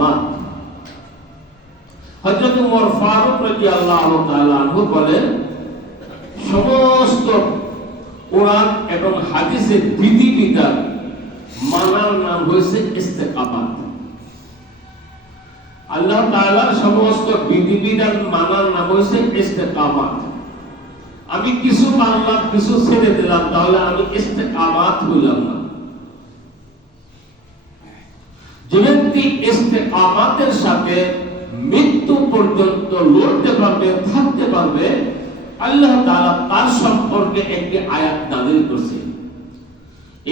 ইস্তেকামাত। হযরত ওমর ফারুক রাদিয়াল্লাহু তাআলা আনহু বলেন, সমস্ত কোরআন এবং হাদিসের বিধিবিধান মানার নাম হয়েছে ইস্তেকামাত। আল্লাহ তাআলার সমস্ত বিধিবিধান মানার নাম হয়েছে ইস্তেকামাত। আমি কিছু মানলাম, কিছু ছেড়ে দিলাম, তাহলে আমি ইস্তেকামাত হইলাম না। যে ব্যক্তি ইস্তেকামাতের সাথে মৃত্যু পর্যন্ত লড়তে পারবে, থাকতে পারবে, আল্লাহ তাআলা তার সম্পর্কে একটি আয়াত নাযিল করেছেন,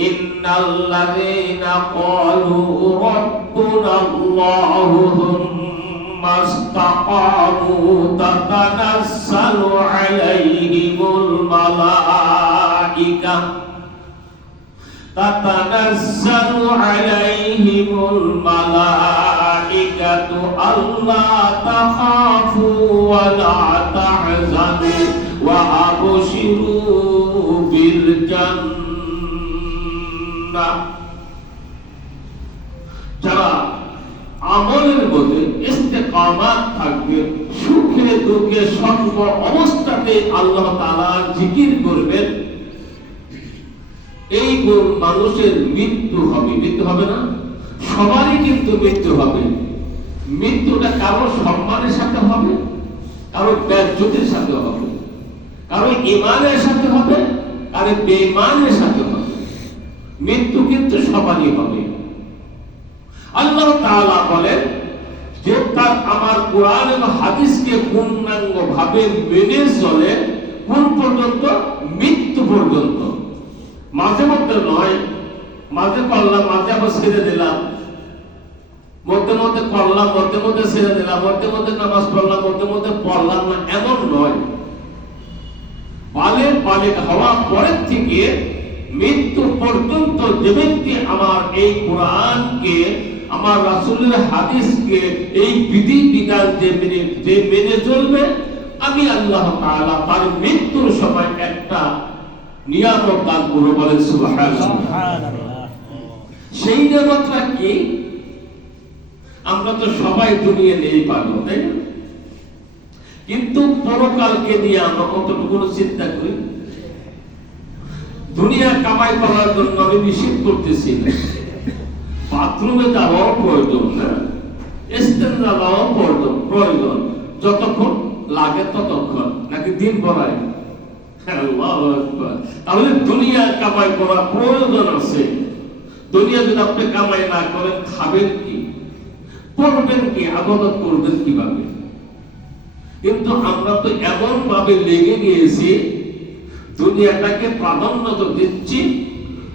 ইন্নাল্লাযীনা ক্বালু রাব্বুনাল্লাহু থুম্মা ইসতাকামু তাতানাজ্জালু আলাইহিমুল মালাঈকা আল্লা তাখাফু ওয়া লা তাহজানু ওয়া আবশিরু বিল জান্নাহ। যারা আমলের মধ্যে ইস্তেকামাত থাকবে, সুখে দুঃখে সর্ব অবস্থাতে আল্লাহ তাআলার জিকির করবেন, এই গুণ মানুষের মৃত্যু হবে। মৃত্যু হবে না? সবারই কিন্তু মৃত্যু হবে। মৃত্যুটা কারো সম্মানের সাথে হবে, কারো বেজ্জতির সাথে হবে, কারো ঈমানের সাথে হবে, কারো বেঈমানের সাথে হবে। মৃত্যু কিন্তু সবারই হবে। আল্লাহ তাআলা বলেন যে তার আমার কোরআন এবং হাদিসকে পূর্ণাঙ্গভাবে মেনে চলে, কোন পর্যন্ত? মৃত্যু পর্যন্ত। মাঝে মধ্যে নয়, মাঝে করলাম, মাঝে আবার ছেড়ে দিলাম, মধ্যে মধ্যে করলাম, মধ্যে মধ্যে ছেড়ে দিলাম, মধ্যে মধ্যে নামাজ পড়লাম, মধ্যে মধ্যে পড়লাম না, এমন নয়। বালেক হওয়া পরের থেকে মৃত্যু পর্যন্ত যে ব্যক্তি আমার এই কোরআনকে, আমার রাসূলের হাদিসকে, এই বিধি বিধান যে মেনে চলবে, আমি আল্লাহ তাআলা তার মৃত্যুর সময় একটা নিয়ামত দান করব। বলেন সুবহানাল্লাহ। সেই নিয়ামতটা কি? আমরা তো সবাই দুনিয়া নিয়েই পাবো, তাই না? কিন্তু পরকালকে নিয়ে আমরা কতটুকু চিন্তা করি? দুনিয়া কামাই করার জন্য আমি নিষেধ করতেছি না, বাথরুমে যাওয়াও প্রয়োজন না, ইস্তেনজা যাওয়াও প্রয়োজন, যতক্ষণ লাগে ততক্ষণ, নাকি দিন ভরায়? তাহলে দুনিয়া কামাই করা প্রয়োজন আছে। দুনিয়া যদি আপনি কামাই না করেন, খাবেন কি, পড়বেন কি, ইবাদত করবেন কিভাবে? কিন্তু আমরা তো এমন ভাবে লেগে গিয়েছি, দুনিয়াটাকে প্রাধান্য তো দিচ্ছি,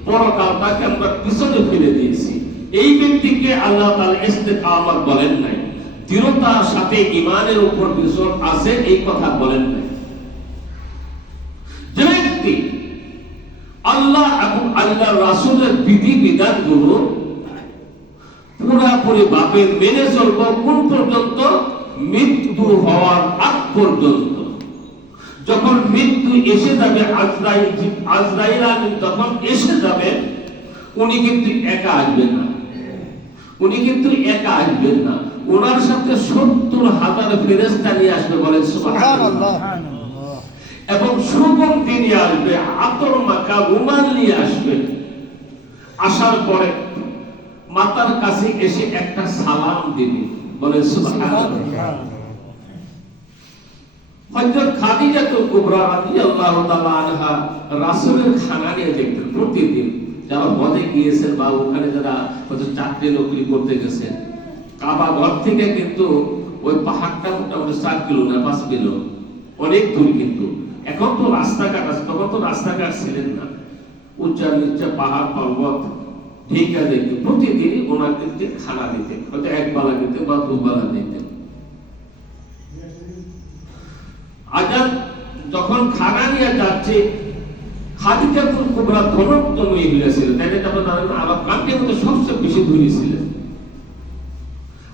পরকালটাকে আমরা পিছনে ফেলে দিয়েছি। এই ব্যক্তিকে আল্লাহ তাআলা ইস্তেকামাত বলেন নাই, দৃঢ়তার সাথে ঈমানের উপর বিশ্বাস আছে, এই কথা বলেন নাই। যে ব্যক্তি আল্লাহ এবং আল্লাহর রাসূলের বিধি বিধানগুলো পুরোপুরি ভাবে মেনে চলব, কোন পর্যন্ত? মৃত্যু হওয়ার আগ পর্যন্ত। যখন মৃত্যু এসে যাবে, আজরাইল আমিন যখন এসে যাবে, উনি কিন্তু একা আসবেন না, উনি কিন্তু একা আসবেন না, ওনার সাথে ৭০,০০০ ফেরেশতা নিয়ে আসবে। বলেন সুবহানাল্লাহ। এবং সুগন্ধি নিয়ে আসবে, আতর মাখা রুমাল নিয়ে আসবে। আসার পরে মাতার কাছে এসে একটা সালাম দিবে। বলেন সুবহানাল্লাহ। হযরত খাদিজাতুল কুবরা রাদিয়াল্লাহু তাআলা আনহা রাসূলের খানা নিয়ে দেখতেন প্রতিদিন। যারা হজে গিয়েছেন বা ওখানে যারা চাকরি নকরি করতে গেছেন, কাবা ঘর থেকে কিন্তু ওই পাহাড়টা মোটামুটি ৪ কিলো না ৫ কিলো, অনেক দূর। কিন্তু এখন তো রাস্তাঘাট আছে, তখন তো রাস্তাঘাট ছিলেন না, উচ্চা নিচা পাহাড় পর্বত ঢেকে দেখতে প্রতিদিনই ওনাদেরকে খানা দিতেন, হয়তো ১ বেলা দিতেন বা ২ বেলা দিতেন। আজাদ যখন খানা নিয়ে যাচ্ছে, খাদিজাতুল কুবরা ধনত্ব মহিলা ছিলেন, তাই না? আপনারা জানেন না, আরব কান্ট্রির মধ্যে সবচেয়ে বেশি ধনী ছিলেন।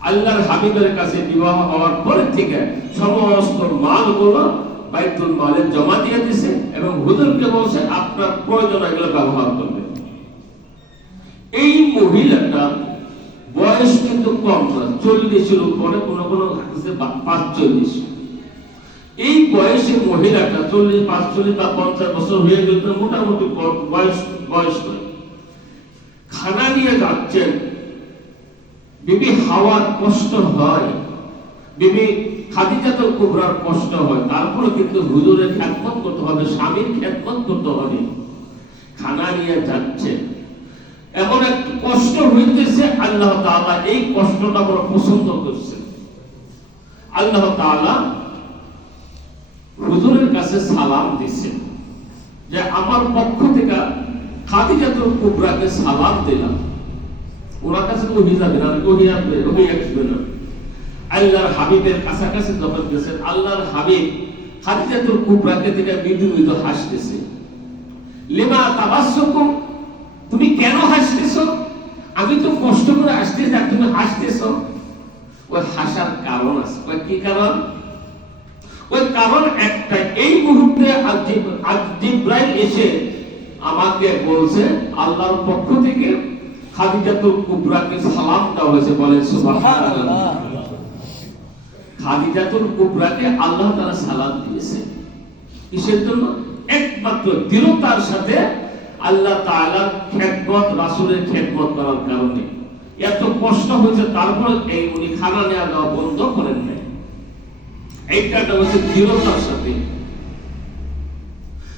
আল্লাহর হাবিবের কাছে বিবাহ হওয়ার পর থেকে সমস্ত মালগুলো বাইতুল মালে জমা দিয়ে দিয়েছে এবং হুজুরকে বলছে আপনার প্রয়োজন এগুলো ব্যবহার করবেন। এই মহিলাটা বয়স কিন্তু কম না, 40-এর উপরে, কোনো কোনো হাদিসে 45। এই বয়সে মহিলাটা 40, 45 বা 50 বছর হয়ে গেল, মোটামুটি বয়স করে খানা নিয়ে যাচ্ছেন, বিবি হাওয়ার কষ্ট হয়, বিবি খাদিজাতুল কুবরার কষ্ট হয়, তারপরে কিন্তু হুজুরের খেদমত করতে হবে, স্বামীর খেদমত করতে হবে, খানা নিয়ে যাচ্ছে। এমন একটা কষ্ট হইতেছে, আল্লাহ তাআলা এই কষ্টটা বড় পছন্দ করছেন। আল্লাহ তাআলা হুজুরের কাছে সালাম দিচ্ছেন যে আমার পক্ষ থেকে খাদিজাতুল কুবরাকে সালাম দিলাম। ওনার কাছে তো ওহী যাবে না, ওহী আসবে না। আল্লাহর হাবিবের কাছাকাছি যখন গেছেন, আল্লাহর হাবিব খাদিজাতুল কুবরাকে থেকে মৃদু মৃদু হাসতেছে। লিমা তাবাসসুকুম, তুমি কেন হাসতেছো? আমি তো কষ্ট করে হাসতেছি আর তুমি হাসতেছো। ওই হাসার কারণ আছে। ওই কি কারণ? ওই কারণ একটা, এই মুহূর্তে জিবরাইল এসে আমাকে বলছে আল্লাহর পক্ষ থেকে খাদিজাতুল কুবরাকে সালাম দেওয়া হয়েছে। বলেন সুবহানাল্লাহ। খাদিজাতুল কুবরাকে আল্লাহ তাআলা সালাম দিয়েছে। কিসের জন্য? একমাত্র দৃঢ়তার সাথে আল্লাহ তাআলা খেদমত, রাসূলের খেদমত করার কারণে। এত কষ্ট হয়েছে, তারপর এই উনি খানা নেওয়া দেওয়া বন্ধ করেন নাই। এইটা হচ্ছে দৃঢ়তার সাথে।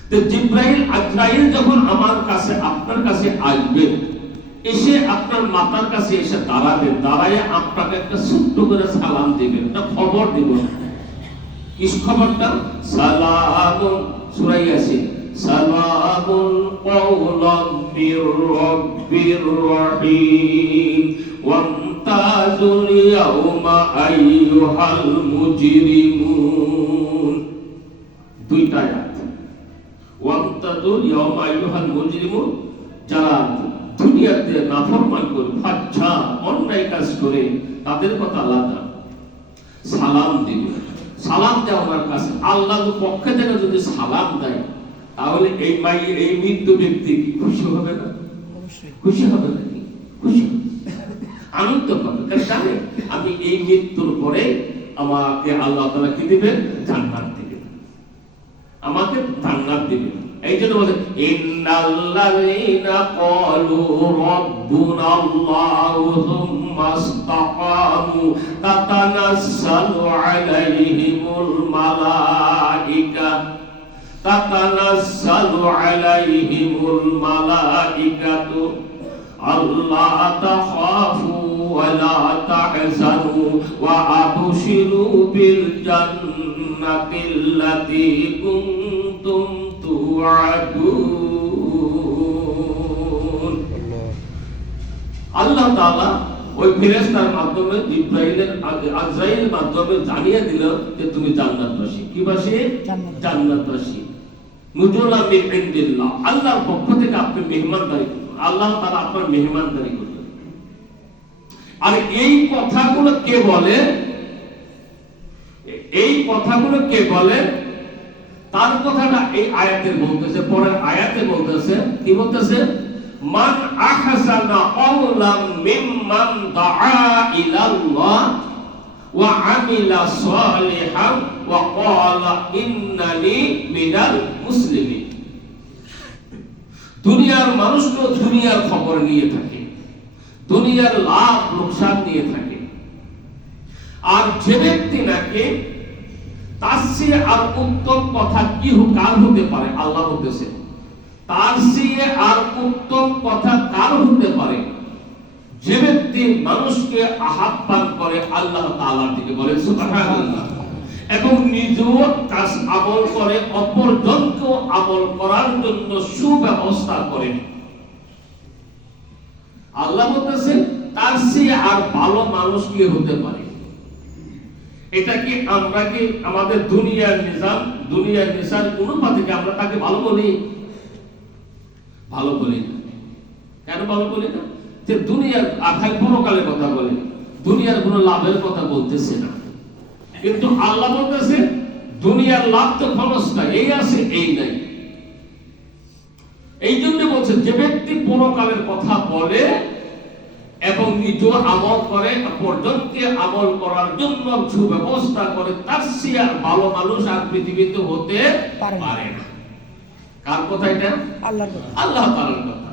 তো জিবরাইল, আজরাইল যখন আমার কাছে, আপনার কাছে আসবে, এসে আপনার মাথার কাছে এসে দাঁড়াবেন, দাঁড়ায় আপনাকে একটা ছোট্ট করে সালাম দিবেন, একটা খবর দিবেন। কি খবরটা? সালামুন, সূরা ইয়াসিন, সালামুন কাওলাম মির রাব্বির রহিম ওয়ামতাজুল ইয়াউমা আইয়ুহাল মুজরিমুন। দুইটা আয়াত। ওয়ামতাজুল ইয়াউমা আইয়ুহাল মুজরিমুন, যারা দুনিয়াতে নাফরমান করে, ফাচ্ছা অন্যায় কাজ করে, তাদের কথা আলাদা। সালাম দিবে, সালাম দেওয়া আমার কাছে আল্লাহর পক্ষ থেকে যদি সালাম দেয়, তাহলে এই মৃত ব্যক্তি খুশি হবে না? খুশি হবে নাকি? খুশি, আনন্দ পাবে। কারণ জানে আমি এই মৃত্যুর পরে আমাকে আল্লাহ তাআলা কি দিবেন? জান্নাত দিবেন, আমাকে জান্নাত দিবেন। এই জন্য বলে ইন্নাল্লাযীনা ক্বালু রাব্বুনাল্লাহু সুম্মা ইসতাকামু তাতানাসসালু আলাইহিমুল মালাইকা, তাতানাসসালু আলাইহিমুল মালাইকাতু আল্লা তাখাফু ওয়া লা তাহজানু ওয়া আবশিরু বিল জান্নাতিল্লাতী কুনতুম তুআদুন। আল্লাহ তাআলা ওই ফেরেশতার মাধ্যমে, জিবরাইলের, আজরাইলের মাধ্যমে জানিয়ে দিল যে তুমি জান্নাতবাসী। কি বাসী? জান্নাতবাসী। নুজুলাম মিন ইনদিল্লাহ, আল্লাহর পক্ষ থেকে আপনি মেহমানদারি, আল্লাহ তাআলা আপনার মেহমানদারি করবেন। আর এই কথাগুলো কে বলে? এই কথাগুলো কে বলে? তার কথাটা এই আয়াতে বলতেছে, পরের আয়াতে বলতেছে, কি বলতেছে? মান আহসানা কাওলাম মিম্মান দাআ ইলাল্লাহ ওয়া আমিলা সালিহান ওয়া ক্বালা ইন্নানি মিনাল মুসলিমিন। দুনিয়ার মানুষ তো দুনিয়ার খবর নিয়ে থাকে, দুনিয়ার লাভ লোকসান নিয়ে থাকে। আর যে ব্যক্তি নাকি তার চেয়ে আর উত্তম কথা কি কার হতে পারে? আল্লাহ বলতেছে তার চেয়ে আর উত্তম কথা কার হতে পারে? যে ব্যক্তি মানুষকে আহ্বান করে আল্লাহ তাআলার দিকে, বলেন সুবহানাল্লাহ, এবং নিজেও কাজ আমল করে, অপরজনকেও আমল করার জন্য সুব্যবস্থা করে। আল্লাহ বলতেছে তার চেয়ে আর ভালো মানুষ কি হতে পারে? এটা কি আমরা কি আমাদের দুনিয়ার নিজাম, দুনিয়ার নিশার অনুপাতে আমরা তাকে ভালো বলি? ভালো বলি না। কেন ভালো বলি না? যে দুনিয়ার আখাই পরকালের কথা বলে, দুনিয়ার কোনো লাভের কথা বলতেছে না। কিন্তু আল্লাহ বলতেছে দুনিয়ার লাভ তো ক্ষমতা এই আছে, এই নাই। এই জন্য বলছে যে ব্যক্তি পরকালের কথা বলে এবং নিজ আমল করে পর্যন্তকে আমল করার জন্য সুব্যবস্থা করে, তার চেয়ে আর ভালো মানুষ আর পৃথিবীতে হতে পারে না। কার কথা এটা? আল্লাহর কথা, আল্লাহ তাআলার কথা।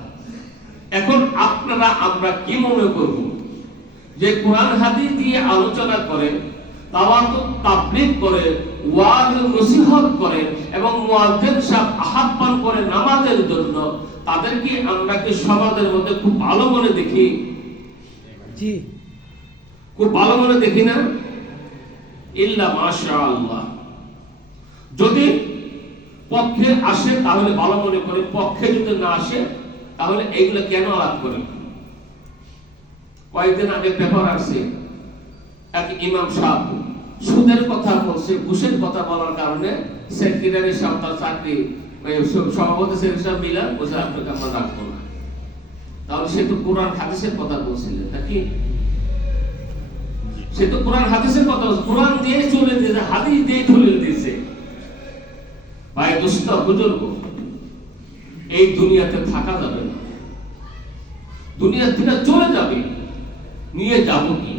এখন আপনারা আমরা কি মনে করব যে কোরআন হাদিস দিয়ে আলোচনা করে, দাওয়াত তাবলীগ করে, ওয়াজ নসিহত করে এবং মুয়াজ্জিন সাহেব আহ্বান করে নামাজের জন্য, তাদেরকে আমরা কি সমাজের মধ্যে খুব ভালো মনে দেখি? জি, খুব ভালো মনে দেখি না? ইল্লা মাশাআল্লাহ। যদি পক্ষে আসে তাহলে ভালো মনে করে, পক্ষে যদি না আসে তাহলে এইগুলো কেন আলাপ করে? কয়েকদিন আগে পেপার আসছে, এক ইমাম সাহেব সুদের কথা বলছে, ঘুষের কথা বলার কারণে সেক্রেটারি সাহেব তার চাকরি, সভাপতি সেক্রেটারি সাহেব মিলা বসে আপনাকে আমরা রাখবো না। তাহলে সে তো কোরআন হাদিসের কথা বলছিলেন নাকি? সে তো কোরআন হাদিসের কথা বলছে, কোরআন দিয়ে চলে দিয়েছে, হাদিস দিয়ে চলে দিয়েছে। ভাই দোস্ত বুজুর্গ, এই দুনিয়াতে থাকা যাবে না, দুনিয়া থেকে চলে যাবে। নিয়ে যাব কি?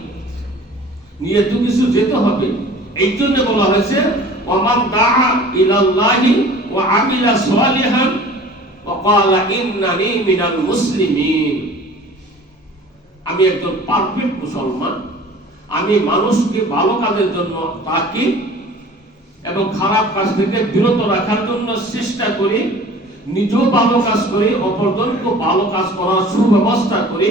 নিয়ে তো কিছু যেতে হবে। এই জন্য বলা হয়েছে ওয়ামান দাআ ইলাল্লাহি ওয়া আমিলা সালিহান ওয়া ক্বালা ইন্নানি মিনাল মুসলিমিন। আমি একজন পারফেক্ট মুসলমান, আমি মানুষকে ভালো কাজের জন্য তাকিদ এবং খারাপ কাজ থেকে বিরত রাখার জন্য চেষ্টা করি, নিজেও ভালো কাজ করি, অপরজনকে ভালো কাজ করার সুব্যবস্থা করি।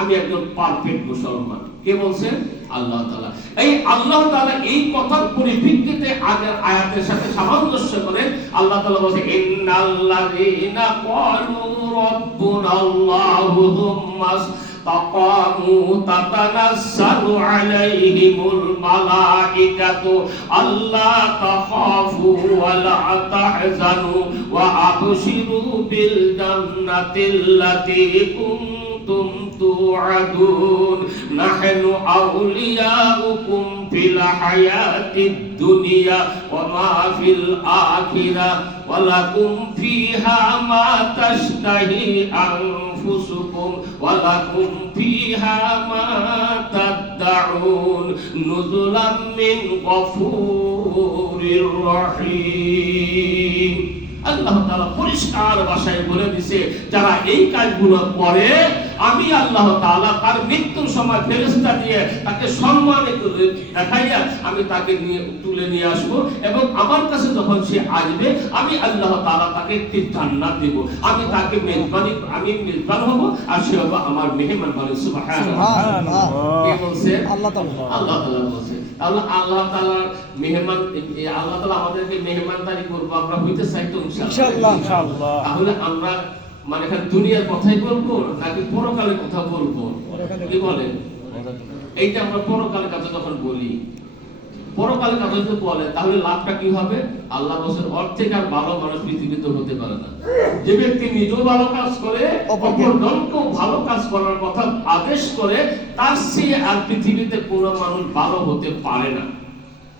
আমি একজন পারফেক্ট মুসলমান। কে বলছেন? আল্লাহ তাআলা। এই আল্লাহ তাআলা এই কথার পরিপ্রেক্ষিতে আগের আয়াতের সাথে সামঞ্জস্য করে আল্লাহ তাআলা বলেন ইন্নাল্লাযীনা ক্বালু রাব্বুনাল্লাহু থুম্মা ইসতাকামু তাতানাজ্জালু আলাইহিমুল মালাইকাতু আল্লা তাখাফু ওয়া লা তাহজানু ওয়া আবশিরু বিল জান্নাতিল্লাতী কুনতুম তুআদুন নাহনু আউলিয়াউকুম ফিল হায়াতিদ দুনিয়া ওয়া মা ফিল আখিরাহ ওয়া লাকুম ফিহা মা তাশতাহি আনফুসুকুম ওয়া লাকুম ফিহা মা তাদউন নুজুলাম মিন গফুরির রহিম। আল্লাহ তাআলা পরিষ্কার ভাষায় বলে দিয়েছে, যারা এই কাজগুলো করে আমি আল্লাহ তাআলা তার মৃত্যুর সময় ফেরেশতা দিয়ে তাকে সম্মান দেখাইয়া আমি তাকে নিয়ে তুলে নিয়ে আসব এবং আমার কাছে যখন সে আসবে আমি আল্লাহ তাআলা তাকে একটি জান্নাত দেব। আমি তাকে আমি মেজবান হব আর সে হবে আমার মেহমান। বলে সুবহানাল্লাহ। কে বলছে? আল্লাহ তাআলা। আল্লাহ তাআলা বলছে। তাহলে আল্লাহ তাআলার মেহমান, আল্লাহ তাআলা আমাদেরকে মেহমানদারি করব, আমরা হইতে চাই তো ইনশাআল্লাহ। তাহলে আমরা মানে খালি দুনিয়ার কথাই বলবো নাকি পরকালের কথা বলবো? কি বলেন? এইটা আমরা পরকালের কথা যখন বলি, পরকালের কথা যদি বলে তাহলে লাভটা কি হবে? আল্লাহ বলেন অর্ধেক আর ভালো মানুষ পৃথিবীতে হতে পারে না। যে ব্যক্তি নিজেও ভালো কাজ করে অপরজনকেও ভালো কাজ করার কথা আদেশ করে, তার চেয়ে আর পৃথিবীতে কোনো মানুষ ভালো হতে পারে না।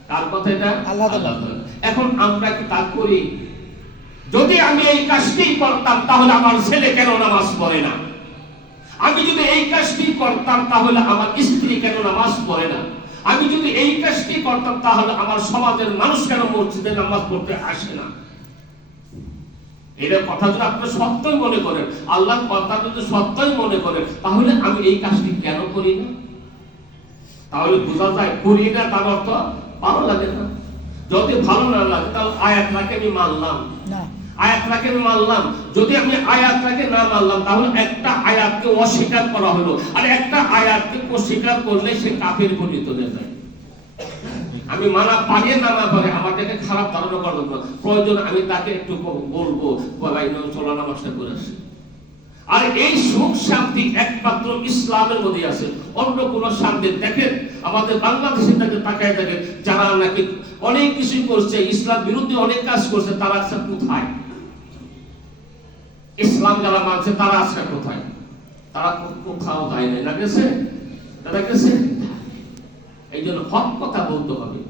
কার কথা এটা? আল্লাহ তাআলা। এখন আমরা কি তা করি? যদি আমি এই কাজটি করতাম তাহলে আমার ছেলে কেন নামাজ পড়ে না? আমি যদি এই কাজটি করতাম তাহলে আমার স্ত্রী কেন নামাজ পড়ে না? আমি যদি এই কাজটি করতাম তাহলে আমার সমাজের মানুষ কেন মসজিদে নামাজ পড়তে আসে না? এটা কথা যদি আপনি সত্যই মনে করেন, আল্লাহর কথা যদি সত্যই মনে করেন, তাহলে আমি এই কাজটি কেন করি না? তাহলে বোঝা যায় করি না তার অর্থ ভালো লাগে না। যদি ভালো না লাগে তাহলে আয়াতটাকে আমি মানলাম না, আয়াতটাকে আমি মানলাম। যদি আমি আয়াতটাকে না মানলাম তাহলে একটা আয়াতকে অস্বীকার করা হলো, আর একটা আয়াতকে অস্বীকার করলে সে কাফের পরিণত হয়ে যায়। আমি মানা পারি না পারে আমাকে খারাপ ধারণা করার জন্য প্রয়োজন আমি তাকে একটু বলবো চলা নামাজটা করে আসি। আর এই সুখ শান্তি একমাত্র ইসলামের মধ্যে আছে, অন্য কোন শান্তি দেখেন আমাদের বাংলাদেশে তাকে তাকায় দেখেন, যারা নাকি অনেক কিছু করছে, ইসলাম বিরুদ্ধে অনেক কাজ করছে, তারা আছে কোথায়? ইসলাম যারা মানছে তারা আছে কোথায়? তারা কোথাও যায় না, গেছে? তারা গেছে? এই জন্য হক কথা বলতে হবে,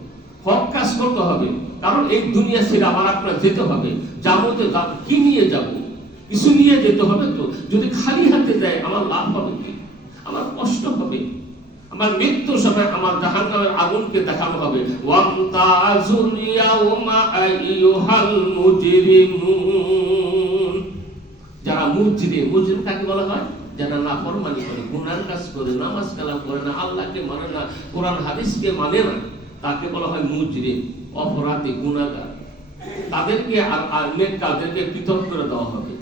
হক কাজ করতে হবে। কারণ এই দুনিয়া ছেড়ে আমার আপনার যেতে হবে। যাবো তো কি নিয়ে যাব? কিছু নিয়ে যেতে হবে তো। যদি খালি হাতে যায় আমার লাভ হবে কি? আমার কষ্ট হবে, আমার মৃত্যুর সময় আমার জাহান্নামের আগুনকে দেখানো হবে। ওয়ামতাজুল ইয়াউমা আইয়ুহাল মুজরিমুন, যারা মুজরিম কাকে বলা হয়? যারা নাফরমানি করে, গুনার কাজ করে, নামাজ কালাম করে না, আল্লাহকে মানে না, কোরআন হাদিসকে মানে না, তাকে বলা হয় মুজরিম, অপরাধী, গুনাহগার। তাদেরকে আর নেককারদেরকে পৃথক করে দেওয়া হবে।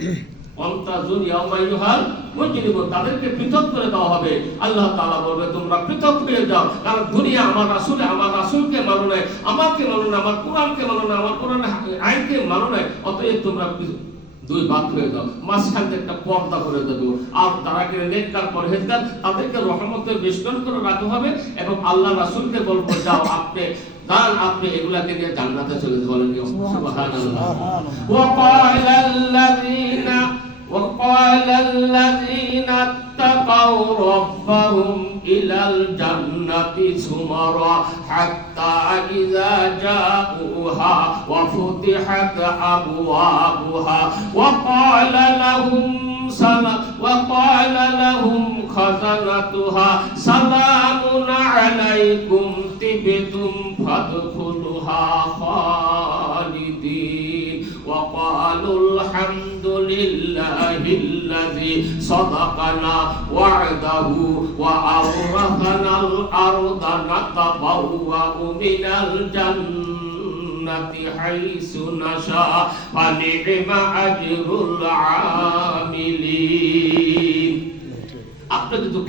অন্তাজুল ইয়াউমা আইয়ুহাল মুজরিমুন, তাদেরকে পৃথক করে দেওয়া হবে। আল্লাহ তাআলা বলবে তোমরা পৃথক হয়ে যাও, কারণ দুনিয়া আমার রাসূলকে মানো না, আমাকে মানো না, আমার কোরআনকে মানো না, আমার কোরআন আইনকে মানো না, অতএব তোমরা দুই ভাগ হয়ে যাও, মাঝখান থেকে একটা পর্দা করে দেবো। আর তারা নেককার পরহেজগার, তাদেরকে রহমতের বেষ্টন করে রাখা হবে এবং আল্লাহ রাসূলকে বলবো যাও আপনি এগুলাকে নিয়ে জান্নাতে চলে যাবেন। সুবহানাল্লাহ। وقال الذين اتقوا ربهم إلى الجنة زمرا حتى إذا جاءوها وفتحت أبوابها وقال لهم خزنتها سلام عليكم طبتم فادخلوها خالدين وقالوا الحمد لله الذي صدقنا وعده وأورثنا الأرض نتبوأ من الجنة حيث نشاء فنعم أجر العاملين। আপনি যদি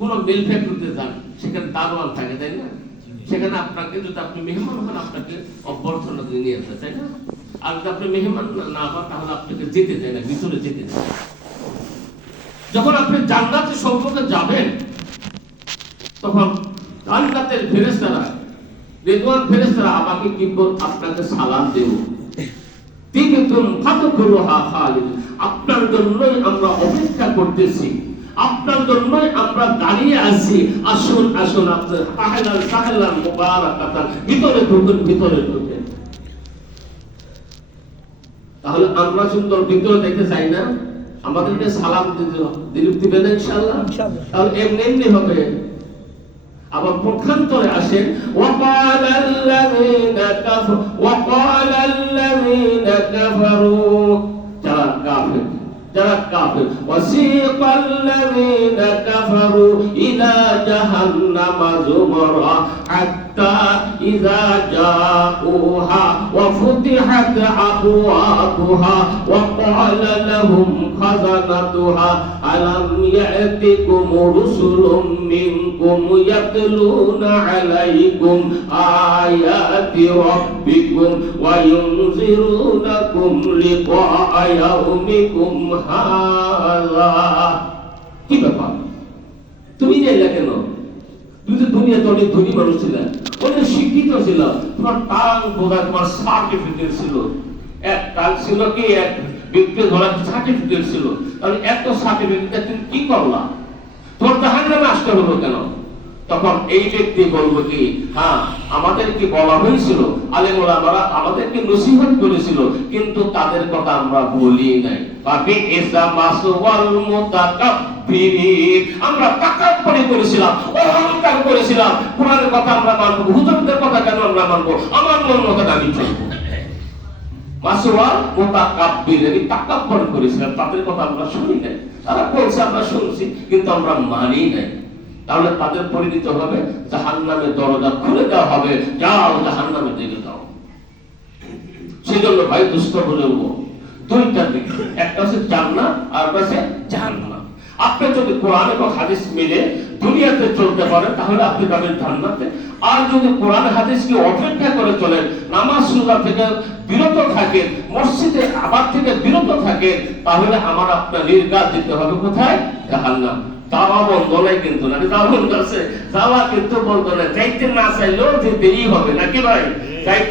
কোনো মিল ফ্যাক্টরিতে যান, সেখানে দারোয়ান থাকে, তাই না? সেখানে আপনাকে যদি আপনি মেহমান হন, আপনাকে অভ্যর্থনা দিয়ে নিয়ে আসে, তাই না? আর যদি আপনি মেহমান না হন, তাহলে আপনাকে যেতে দেয় না, ভিতরে যেতে দেয়। যখন আপনি জান্নাতের সম্পর্কে যাবেন, তখন জান্নাতের ফেরেশতারা, রিদওয়ান ফেরেশতারা আমাকে কি আপনাকে সালাম দেব, তিনতুম ফাদখুলুহা খালিদিন, আপনার জন্যই আমরা অপেক্ষা করতেছি, আপনার জন্যই আমরা দাঁড়িয়ে আছি, আসুন আসুন, আপনার আহলান সাহলান মুবারাকাতান, ভিতরে ঢুকেন। তাহলে আমরা সুন্দর ভিতরে দেখতে চাই না? আমাদেরকে সালাম দিবেন ইনশাআল্লাহ। তাহলে এমনি হবে। আবার পক্ষান্তরে আসেন, وقال الذين كفروا যারা কাফের وسيق الذين كفروا إلى جهنم زمرا حتى إذا جاءوها وفتحت أبوابها وقال لهم خزنتها ألم يأتكم رسل منكم يتلون عليكم آيات ربكم وينذرونكم لقاء يومكم هذا। কি ব্যাপার, তুমি এলে কেন? তুমি তো দুনিয়াতে অনেক ধনী মানুষ ছিলেন, অনেক শিক্ষিত ছিল, তোমার টাং বোঝায়, তোমার সার্টিফিকেট ছিল, এক টাং ছিল কি, এক ব্যক্তি ধরার সার্টিফিকেট ছিল। তাহলে এত সার্টিফিকেট তুমি কি করলা? তোমার জাহান্নামে আসতে হলো কেন? তখন এই ব্যক্তি বলবো কি, হ্যাঁ আমাদেরকে বলা হয়েছিল, আলেম ওলামারা আমাদেরকে নসিহত করেছিল, কিন্তু তাদের কথা আমরা বলি নাই। আমরা তাকাব্বুরি করেছিলাম, অহংকার করেছিলাম, কোরআনের কথা আমরা মানবো, হুজুরদের কথা কেন আমরা মানবো, আমার মন মতো আমি চলবো। মাসওয়াল মুতাকাব্বির, আমি তাকাব্বুর করেছিলাম, তাদের কথা আমরা শুনি নাই। তারা বলছে আমরা শুনছি, কিন্তু আমরা মানি নাই। তাহলে তাদের পরিণত হবে জাহান্নামের দরজা খুলে দেওয়া হবে, যাও জাহান্নামের দিকে যাও। সেজন্য ভাই দুষ্ট বলবো, দুইটা দিক, একটা হচ্ছে জান্নাত আর একটা হচ্ছে জাহান্নাম। আপনি যদি কোরআন এবং হাদিস মিলে দুনিয়াতে চলতে পারেন, তাহলে আপনি যাবেন জান্নাতে। আর যদি কোরআন হাদিসকে অপেক্ষা করে চলেন, নামাজ রোজা থেকে বিরত থাকেন, মসজিদে আবার থেকে বিরত থাকেন, তাহলে আমার আপনার নির্ঘাত দিতে হবে কোথায়? জাহান্নাম। যাওয়া বন্ধ নাই কিন্তু, না যাওয়া বন্ধ আছে, যাওয়া কিন্তু বন্ধ নাই, যাইতে না চাইলেও যে দেরি হবে নাকি ভাই?